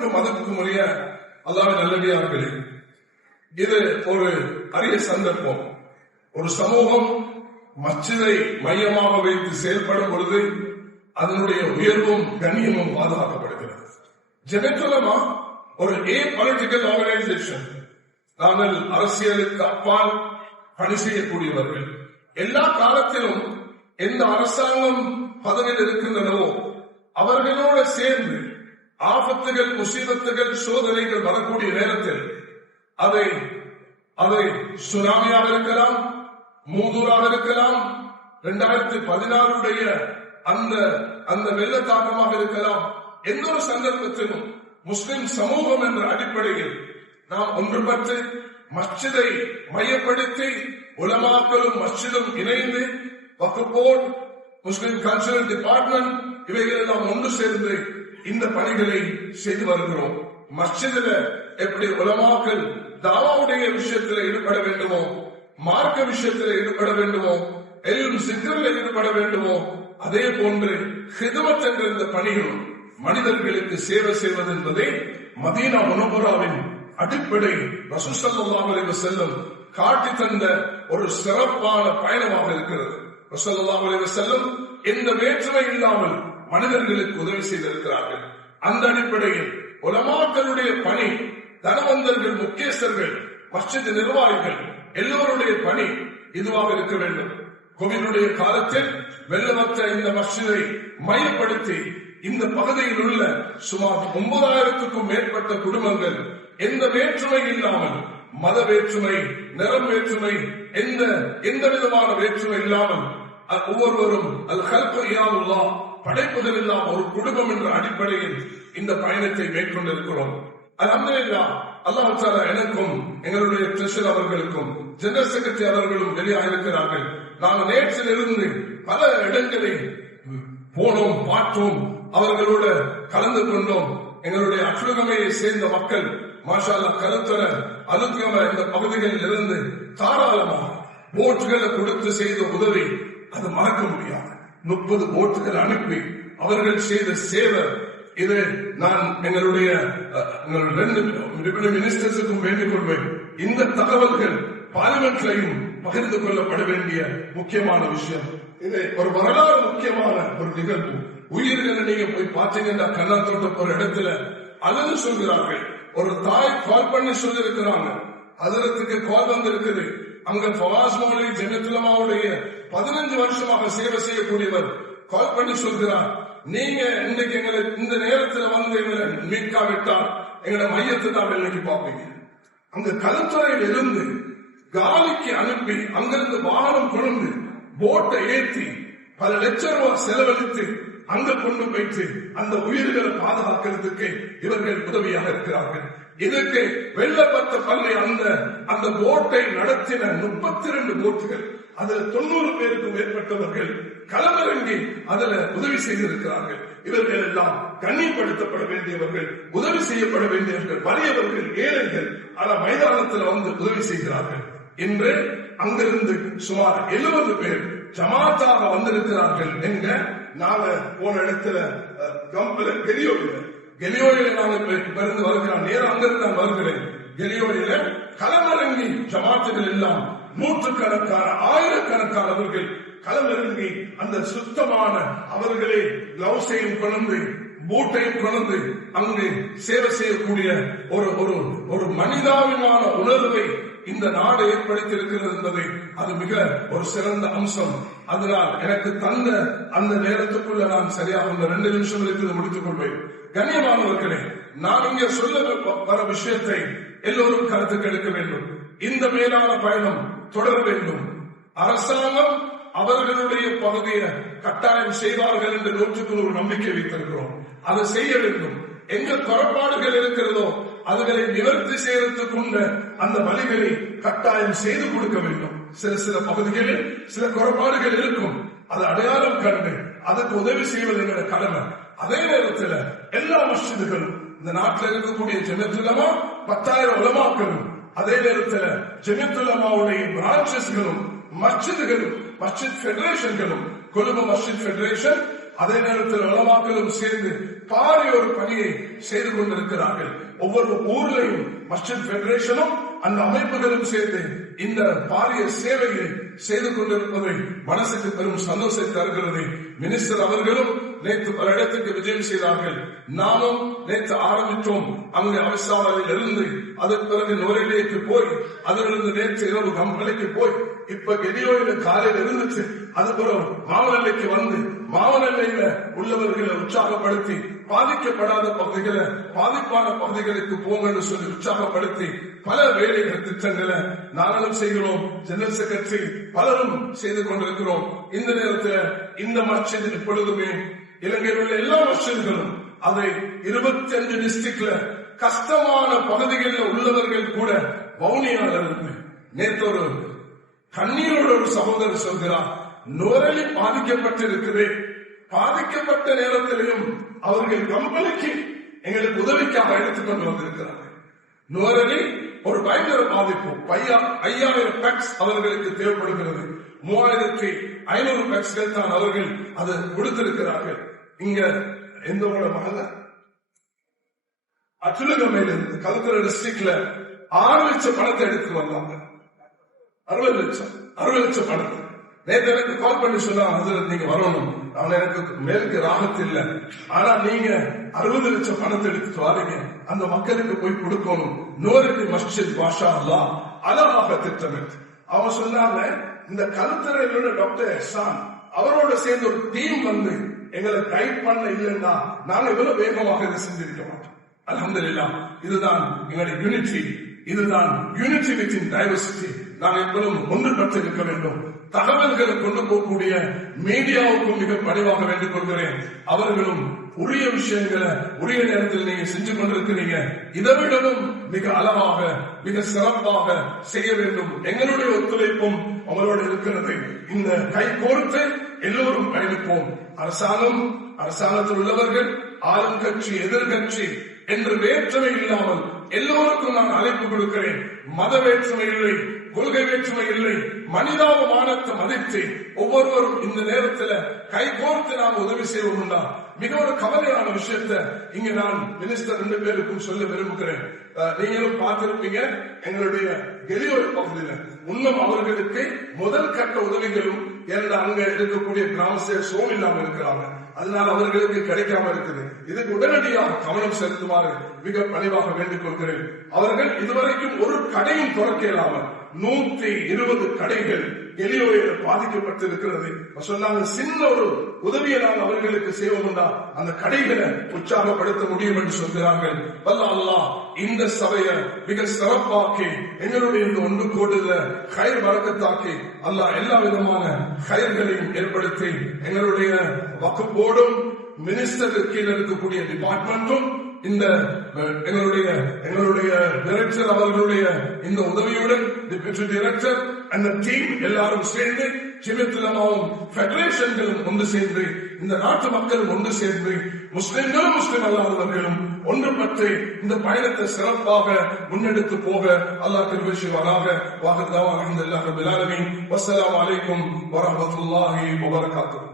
அன்புக்கும் மதத்துக்கும் உரிய அல்லாஹ்வின் நல்லடியார்களே, இது ஒரு அரிய சந்தர்ப்பம். ஒரு சமூகம் மஸ்ஜிதை மையமாக வைத்து செயல்படும் பொழுது அதனுடைய உயர்வும் கண்ணியமும் பாதுகாக்கப்படுகிறது. ஜமியத்துல் உலமா ஒரு பொலிட்டிக்கல் ஆர்கனைசேஷன். நாங்கள் அரசியலுக்கு அப்பால் பணி செய்யக்கூடியவர்கள். எல்லா காலத்திலும் எந்த அரசாங்கம் பதவியில் இருக்கின்றனவோ அவர்களோடு சேர்ந்து ஆபத்துகள், முசீபத்துகள், சோதனைகள் வரக்கூடிய நேரத்தில் அதை சுனாமியாக இருக்கலாம், மூதூராக இருக்கலாம், 2016 அந்த வெள்ளத்தாக்கமாக இருக்கலாம். எந்த ஒரு சந்தர்ப்பத்திலும் முஸ்லிம் சமூகம் என்ற அடிப்படையில் நாம் ஒன்றுபட்டு மஸ்ஜிதை மையப்படுத்தி உலமாக்களும் மஸ்ஜிதும் இணைந்து வக்ஃப் போர்டு, முஸ்லிம் கல்ச்சரல் டிபார்ட்மெண்ட் இவைகளை நாம் ஒன்று சேர்ந்து இந்த பணிகளை செய்து வருகிறோம். மஸ்ஜிதில் எப்படி உலமாக்கள் தாவாவுடைய விஷயத்தில் ஈடுபட வேண்டுமோ, மார்க்க விஷயத்தில் ஈடுபட வேண்டுமோ, சிக்கரில் ஈடுபட வேண்டுமோ, அதே போன்று ஹிதமத் என்ற இந்த பணிகள் மனிதர்களுக்கு சேவை செய்வது என்பதை மதீனா முனவ்வராவின் அடிப்படை ரசூல் ஸல்லல்லாஹு அலைஹி வஸல்லம் காட்டி தந்த ஒரு சிறப்பான பயணமாக இருக்கிறது. ரசூல் ஸல்லல்லாஹு அலைஹி வஸல்லம் எந்த வேற்றுமை இல்லாமல் மனிதர்களுக்கு உதவி செய்திருக்கிறார்கள். அந்த அடிப்படையில் உலமாக்களுடைய பணி, தனவந்தர்கள், முக்கியஸ்தர்கள், மஸ்ஜித் நிர்வாகிகள் எல்லோருடைய பணி இதுவாக இருக்க வேண்டும். கோவிலுடைய காலத்தில் வெள்ளமற்ற இந்த மஸ்ஜிதை மையப்படுத்தி இந்த பகுதியில் உள்ள சுமார் 9000க்கும் மேற்பட்ட குடும்பங்கள் எந்த வேற்றுமை இல்லாமல், மத வேற்றுமை, நிறம் வேற்றுமை, எந்த விதமான வேற்றுமை இல்லாமல் ஒவ்வொருவரும் அல் கல்கு இயாலுல்லாஹ், படைப்புகள் எல்லாம் ஒரு குடும்பம் என்ற அடிப்படையில் இந்த பயணத்தை மேற்கொண்டிருக்கிறோம். அல்ஹம்துலில்லாஹ், அல்லாஹ் தஆலா எனக்கும் எங்களுடைய ட்ரெஷரர் அவர்களுக்கும் ஜெனரல் செக்ரட்டரி அவர்களும் வெளியாக இருக்கிறார்கள். நாங்கள் நேற்றிலிருந்து பல இடங்களில் போனோம், பார்த்தோம், அவர்களோட கலந்து கொண்டோம். எங்களுடைய அட்லுகமையை சேர்ந்த மக்கள் மாஷா அல்லாஹ் கருத்தர அலுத்கம இந்த பகுதிகளில் இருந்து தாராளமாக போட்டுகளை கொடுத்து செய்த உதவி அது மறக்க முடியாது. 30 போட்டுகள் அனுப்பி அவர்கள் செய்த சேவை, இது நான் எங்களுடைய 2 மினிஸ்டர்ஸுக்கும் வேண்டிக் கொள்வேன். இந்த தகவல்கள் பார்லிமெண்ட்லையும் பகிர்ந்து கொள்ளப்பட வேண்டிய முக்கியமான விஷயம். இது ஒரு வரலாறு முக்கியமான ஒரு நிகழ்வு. உயிர்களை நீங்க போய் பார்த்தீங்கன்னா கண்ணாத்தோட்ட ஒரு இடத்துல அழுது சொல்கிறார்கள். ஒரு தாய் கால் பண்ணி சொல்லிருக்கிறாங்க, ஹஜரத்துக்கு கால் வந்திருக்குது. அங்க ஃபவாஸ் மௌலவி ஜமியத்துல் உலமாவுடைய 15 வருஷமாக சேவை செய்யக்கூடியவர் கால் பண்ணி சொல்கிறார், நீங்க இன்னைக்கு எங்களை இந்த நேரத்தில் வந்து எங்களை மீட்காவிட்டால் எங்களை மையத்தை தான் இன்னைக்கு பார்ப்பீங்க. அங்க கருத்துறையில் இருந்து காலிக்கு அனுப்பி அங்கிருந்து வாகனம் கொண்டு போட்டை ஏற்றி பல லட்சம் ரூபாய் செலவழித்து அங்க கொண்டு போயிட்டு அந்த உயிர்களை பாதுகாக்கிறதுக்கு இவர்கள் உதவியாக இருக்கிறார்கள். இதற்கு வெள்ளப்பட்ட பள்ளி அந்த போட்டை நடத்தின 32 போட்டுகள், அதுல 90 பேருக்கும் மேற்பட்டவர்கள் களமிறங்கி அதுல உதவி செய்திருக்கிறார்கள். இவர்கள் எல்லாம் கண்ணியப்படுத்தப்பட வேண்டியவர்கள், உதவி செய்யப்பட வேண்டியவர்கள், வறியவர்கள், ஏழைகள். ஆனா மைதானத்தில் வந்து உதவி செய்கிறார்கள். இன்று அங்கிருந்து சுமார் 70 பேர் ஜமாத்தாக வந்திருக்கிறார்கள். எங்க நாங்க போன இடத்துல கெலியோரில நாங்க பிறந்து வருகிறோம். நேரம் அங்கிருந்து நான் வருகிறேன். கெலியோரில களமிறங்கி ஜமாத்துகள் எல்லாம் நூற்றுக்கணக்கான, ஆயிரக்கணக்கானவர்கள் களமிறங்கி அந்த சுத்தமான அவர்களே கிளவுஸையும் கொண்டு பூட்டையும் கொண்டு அங்கு சேவை செய்யக்கூடிய ஒரு மனிதாபிமான உணர்வை இந்த நாடு ஏற்படுத்தி இருக்கிறது என்பதை அது மிக ஒரு சிறந்த அம்சம். அதனால் எனக்கு தந்த அந்த நேரத்துக்குள்ள நான் சரியாக 2 நிமிஷம் இருக்குது முடித்துக் கொள்வேன். கண்ணியமானவர்களே, நான் இங்கே சொல்ல வர விஷயத்தை எல்லோரும் கருத்துக்கு எடுக்க வேண்டும். இந்த மேலான பயணம் தொடர வேண்டும். அரசாங்கம் அவர்களுடைய பகுதியை கட்டாயம் செய்வார்கள் என்று 100% நம்பிக்கை வைத்திருக்கிறோம். அதை செய்ய வேண்டும். எங்க குறைபாடுகள் இருக்கிறதோ அதுகளை நிவர்த்தி செய்யறதுக்கு கொண்ட அந்த வழிகளை கட்டாயம் செய்து கொடுக்க வேண்டும். சில பகுதிகளில் சில குறைபாடுகள் இருக்கும், அதை அடையாளம் கண்டு அதுக்கு உதவி செய்வது என்ற கடமை. அதே நேரத்தில் எல்லா மஸ்ஜிதுகளும் இந்த நாட்டில் இருக்கக்கூடிய ஜமியத்துல் உலமா 10,000 உலமாக்களும், அதே நேரத்தில் ஜமியத்துல் உலமாவுடைய பிரான்சஸ்களும், மஸ்ஜிதுகளும், மஸ்ஜித் பெடரேஷன்களும், கொழும்பு மஸ்ஜித் பெடரேஷன், அதே நேரத்தில் உலமாக்களும் சேர்ந்து பாரிய ஒரு பணியை செய்து கொண்டிருக்கிறார்கள். ஒவ்வொரு ஊர்லையும் மஸ்ஜித் பெடரேஷனும் அந்த அமைப்புகளும் சேர்ந்து இந்த பாரிய சேவையை செய்து கொண்டிருப்பதை மனசுக்கு பெரும் சந்தோஷத்தை தருகிறது. மினிஸ்டர் அவர்களும் நேற்று பல இடத்துக்கு விஜயம் செய்தார்கள். நாமும் நேற்று ஆரம்பித்தோம். அங்கு அவசாலையில் இருந்து அதற்கு பிறகு நுரையிலேக்கு போய் அதிலிருந்து நேற்று இரவு கம்பளைக்கு போய் இப்ப கெடியோயில காலையில் இருந்துச்சு. அதுபுறம் மாவனல்லைக்கு வந்து மாவனல்லையில உள்ளவர்களை உற்சாகப்படுத்தி பாதிக்கப்படாத பகுதிகளை பாதிப்பான பகுதிகளுக்கு போங்கன்னு சொல்லி உற்சாகப்படுத்தி பல வேலைகள் திட்டங்களை நாங்களும் செய்கிறோம். ஜெனரல் செக்ரட்டரி பலரும் செய்து கொண்டிருக்கிறோம். இந்த நேரத்தில் இந்த மஸ்ஜித் எப்பொழுதுமே இலங்கையில் உள்ள எல்லா மஸ்ஜித்களும் அதை 25 டிஸ்ட்ரிக்ட்ல கஷ்டமான பகுதிகளில் உள்ளவர்கள் கூட வவுனியால இருந்து நேற்று ஒரு கண்ணீரோடு ஒரு சகோதரர் சொல்கிறார், நுரலி பாதிக்கப்பட்டிருக்குது. பாதிக்கப்பட்ட நேரத்திலையும் அவர்கள் கம்பெனிக்கு எங்களுக்கு உதவிக்காக எடுத்துக்கொண்டு வந்திருக்கிறார்கள். நுரலி ஒரு பயங்கர பாதிப்பு. 5000 பேக்ஸ் அவர்களுக்கு தேவைப்படுகிறது. 3500 பேக்ஸ்கள் தான் அவர்கள் அதை கொடுத்திருக்கிறார்கள். இங்க எந்த மகல அச்சுலகமையில இருந்து கல்கரா டிஸ்ட்ரிக்ட்ல 6 லட்சம் பணத்தை எடுத்து வந்தாங்க. 60 லட்சம் பணத்தை நேற்று எனக்கு கால் பண்ணி சொன்னா, நீங்க வரணும், அவன் எனக்கு மேலுக்கு ராகத்து இல்ல, ஆனா நீங்க 60 லட்சம் பணத்தை எடுத்துட்டு வாரீங்க, அந்த மக்களுக்கு போய் கொடுக்கணும். நூறு மஸ்ஜித் பாஷா அல்லா அழகாக திட்டமிட்டு அவன் சொன்னாங்க, இந்த கருத்தரையில டாக்டர் எஹ்சான் அவரோட சேர்ந்து ஒரு டீம் வந்து எங்களை கைட் பண்ண இல்லைன்னா நாங்க இவ்வளவு வேகமாக இதை செஞ்சிருக்க மாட்டோம். அல்ஹம்துலில்லாஹ், இதுதான் எங்களுடைய யூனிட்டி, இதுதான் யூனிட்டி வித் டைவர்சிட்டி. நாங்கள் எப்பொழுதும் ஒன்றுபட்டு இருக்க வேண்டும். தகவல்களை கொண்டு போகக்கூடிய மீடியாவுக்கும் மிக பணிவாக வேண்டிக் கொள்கிறேன். அவர்களும் உரிய விஷயங்களை உரிய நேரத்தில் நீங்க செஞ்சு கொண்டிருக்கிறீங்க. இதை விடவும் மிக அழகாக மிக சிறப்பாக செய்ய வேண்டும். எங்களுடைய ஒத்துழைப்பும் அவங்களோடு இருக்கிறது. இந்த கை கோர்த்து எல்லோரும் பயணிப்போம். அரசாங்கத்தில் உள்ளவர்கள் ஆளும் கட்சி எதிர்கட்சி என்று வேற்றுமை இல்லாமல் எல்லோருக்கும் நான் அழைப்பு கொடுக்கிறேன். மத வேற்றுமை இல்லை, கொள்கை வேற்றுமை இல்லை, மனிதாபமானத்தை மதித்து ஒவ்வொருவரும் இந்த நேரத்தில் கைகோர்த்து நாம் உதவி செய்வோம்னா மிக ஒரு கவலையான விஷயத்தை இங்க நான் மினிஸ்டர் 2 பேருக்கும் சொல்ல விரும்புகிறேன். நீங்களும் பார்த்திருப்பீங்க, எங்களுடைய கெலியோர் பகுதியில் இன்னும் அவர்களுக்கு முதல் கட்ட உதவிகளும் அங்க இருக்கக்கூடிய கிராம சோம் இல்லாம இருக்கிறாங்க. அதனால அவர்களுக்கு கிடைக்காம இருக்குது. இதுக்கு உடனடியாக கவனம் செலுத்துமாறு மிக பணிவாக வேண்டிக் கொள்கிறேன். அவர்கள் இதுவரைக்கும் ஒரு கடையும் திறக்க இல்லாமல் 120 கடைகள் எலியோயில் பாதிக்கப்பட்டிருக்கிறது. சொன்னாங்க, சின்ன ஒரு உதவியை நாம் அவர்களுக்கு செய்வோம்னா அந்த கடைகளை உற்சாகப்படுத்த முடியும் என்று சொல்கிறார்கள். வல்ல அல்லாஹ் இந்த சபையை மிக சிறப்பாக்கி எங்களுடைய இந்த ஒன்று கோடுல கயிர் வரக்கத்தாக்கி அல்லாஹ் எல்லா விதமான கயிர்களையும் ஏற்படுத்தி எங்களுடைய வகுப்போடும் மினிஸ்டருக்கு கீழே இருக்கக்கூடிய டிபார்ட்மெண்ட்டும் இந்த எங்களுடைய டைரக்டர் அவர்களுடைய இந்த உதவியுடன் டெப்யூட்டி டைரக்டர் அந்த டீம் எல்லாரும் சேர்ந்து ஜிமித்துலமாவும் பெடரேஷன்களும் ஒன்று சேர்ந்து இந்த நாட்டு மக்களும் ஒன்று சேர்ந்து முஸ்லிம்களும் முஸ்லிம் அல்லாதவர்களும் ஒன்றுபட்டு இந்த பயணத்தை சிறப்பாக முன்னெடுத்து போக அல்லாஹ் கிருபை செய்வாராக. வாஹித் தஅவானா அல்ஹம்துலில்லாஹி ரப்பில் ஆலமீன். வஸ்ஸலாமு அலைக்கும் வரஹ்மத்துல்லாஹி வபரகாத்துஹு.